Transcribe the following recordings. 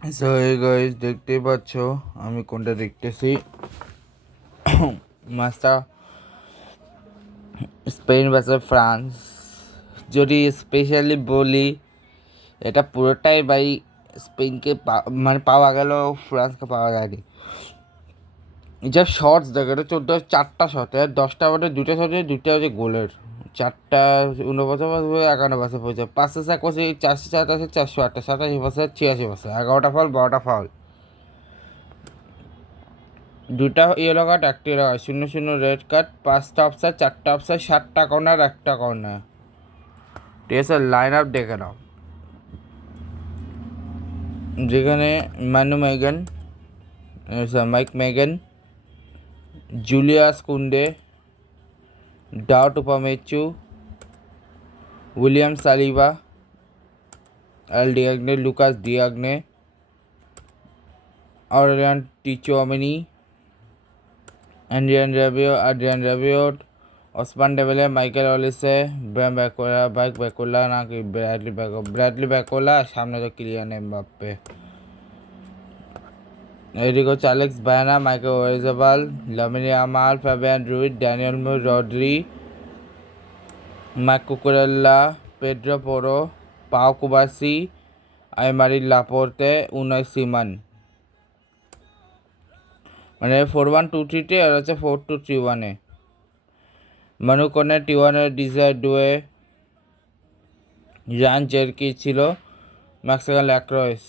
So এই guys দেখতেই পাচ্ছ আমি কোনটা দেখতেছি। ম্যাচটা স্পেন ভার্সেস ফ্রান্স। যদি স্পেশালি বলি, এটা পুরোটাই ভাই স্পেনকে মানে পাওয়া গেল, ফ্রান্সকে পাওয়া যায়নি। যা শর্টস দেখে, এটা 4টা শটে 10টা বটে, 2টা শটে 2টা হচ্ছে গোলের। 4টা 49, 51 পৌঁছে 581, 487, 408, 87, 86, 11টা ফল 12টা ফাউল, 2টা ইয়েলো কার্ড 1টা ইয়েলো কার্ড, 0-0 রেড কার্ড, 5টা অফসাইড 4টা অফসাইড, 7টা কর্নার 1টা কর্নার। ঠিক আছে, লাইন আপ দেখে নাও। যেখানে মানু Maignan, Mike Maignan, Jules Kounde, Dayot Upamecano, William Saliba, এল ডিয়াগনে, Lucas Digne, Aurelien Tchouameni, Adrian Rabiot, Osman Dembele, Michael Olise, ব্রাম ব্যাকোলা, ব্যাকোলা নাকি ব্র্যাডলি ব্যাকোলা, সামনে তো কিলিয়ান এমবাপ্পে। এদিকে হচ্ছে Alex Baena, Michael Oyarzabal, Lamine Yamal, Fabian Ruiz, Daniel Rodri, Marc Cucurella, Pedro Porro, Pau Cubarsi, আইমারি Laporta, Unai সিমান। মানে 4-1-2-3-তে আর হচ্ছে 4-2-3-1-এ। মানু কনে টিওয়ানে ডিজায়ার ডুয়ে, জান জেরকি ছিল, ম্যাক্সিকান ল্যাক্রয়েস।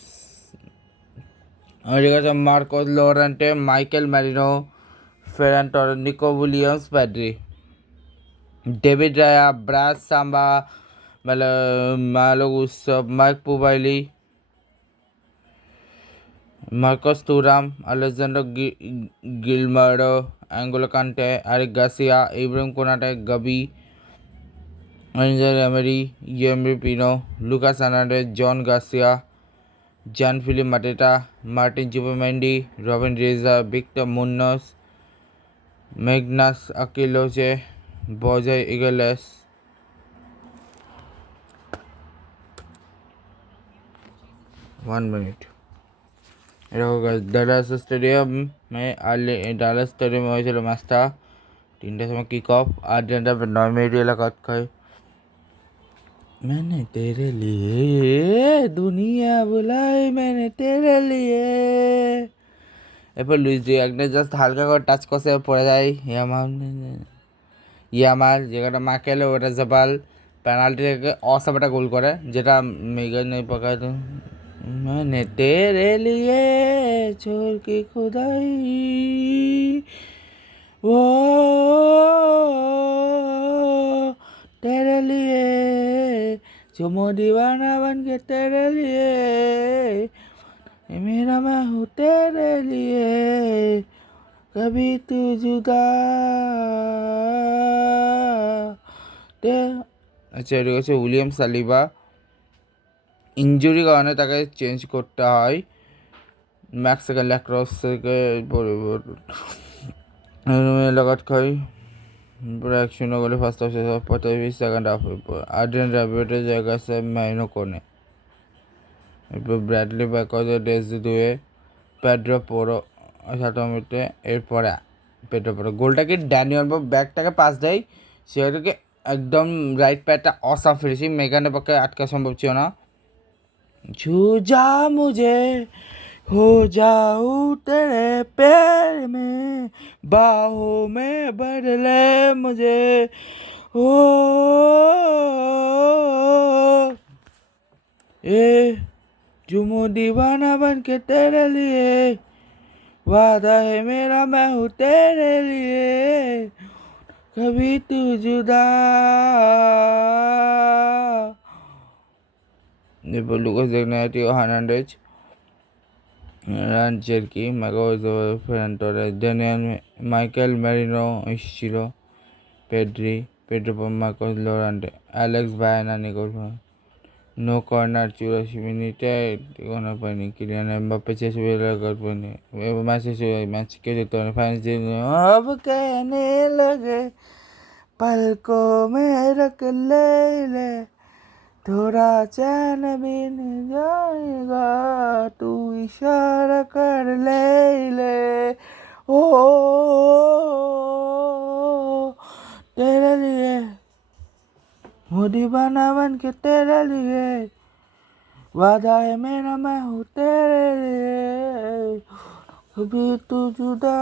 আমার কাছে Marcos Llorente, Mikel Merino, Ferran Torres, Nico Williams, Pedri, David Raya, Brice Samba, Malo উৎসব, মাইক পুবাইলি, Marcus Thuram, Alexander Grimaldo, N'Golo Kante, Eric Garcia, Ibrahima Konate, Gavi, Angel Emery, ইয়েমরি Pino, Lucas Hernandez, Jon Garcia, Jean Philippe Mateta, Martin Zubimendi, Robin রেজা, Victor Munoz, Maghnes Akliouche, Borja Iglesias. 1 minute. Dallas stadium Dallas স্টেডিয়ামে হয়েছিল ম্যাচটা। 3টার সময় kick off. Argentina 9 minute এলাকাত খায়। मैंने तेरे लिए दुनिया बुलाई, मैंने तेरे लिए। এরপর লুইস ডিয়াগনে জাস্ট হালকা করে টাচ করছে, পড়ে যায় ইয়ামাল, যেটা মাকেলে ওটা জাবাল পেনাল্টি থেকে অসাম একটা গোল করে, যেটা মেগান পাকা। मैंने तेरे लिए छोड़ की खुदाई, वो तेरे लिए चुमो दीवाना बन के तेरे लिए, मेरा मैं हूँ तेरे लिए, कभी तू जुदा। আচ্ছা, এটা হচ্ছে উইলিয়াম সালিবা। ইনজুরির কারণে তাকে চেঞ্জ করতে হয় ম্যাক্সিকান ল্যাক্রস থেকে লাগাত খাই। পুরো 1-0 গোলে ফার্স্ট হাফ শেষ হয়, 45 সেকেন্ড হাফ। আর্জেন্ট র্যাবিটের জায়গা আছে মাইনো কোনে। এরপর ব্র্যাডলি ব্যাকওয়ার্ডে ডেসি দুয়ে, পেড্রো পোরো 7 মিনিটে। এরপরে পেড্রো পোরো গোলটাকে ড্যানিয়েল ব্যাকটাকে পাস দেয়, সেটাকে একদম রাইট প্যাডটা অসাম ফিনিশিং, মেগানের পক্ষে আটকা সম্ভব ছিল না। छू जा मुझे, हो जाऊँ तेरे पैर में, बाहों में भर ले मुझे, ओ ए जुमो दीवाना बन के तेरे लिए, वादा है मेरा मैं हूँ तेरे लिए, कभी तू जुदा। লুকাস ডিগনাইটি, Hernandez, Rayan Cherki, Ferran Torres, Daniel, Mikel Merino এসেছিল, Pedro Marcos Llorente, Alex Baena, নিকোল, নো কর্নার 84 মিনিটে কোনো পায়নি। কিলিয়ান এমবাপ্পে 86 রেকর্ড পায়নি। ম্যাচ কে যেতে পারে ফাইনাল দিন। अब कहने लगे पलकों में रख ले ले, थोड़ा चैन भी नहीं जाएगा तू इशारा कर ले ओ तेरे लिए हूँ दीवाना बन के तेरे लिए वादा है मेरा मैं हूँ तेरे लिए कभी तू जुदा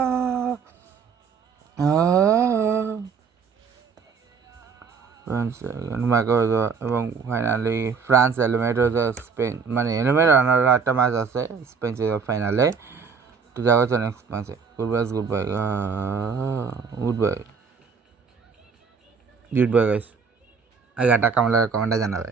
এবং ফাইনালি ফ্রান্স এলিমিনেট হয়েছে স্পেন, মানে এলিমিনেট রানার একটা ম্যাচ আছে, স্পেন ছিল ফাইনালে। তো দেখা হচ্ছে নেক্সট ম্যাচে। Good bye good bye good bye good bye guys. 11টা কামলা কমেন্টে জানাবে।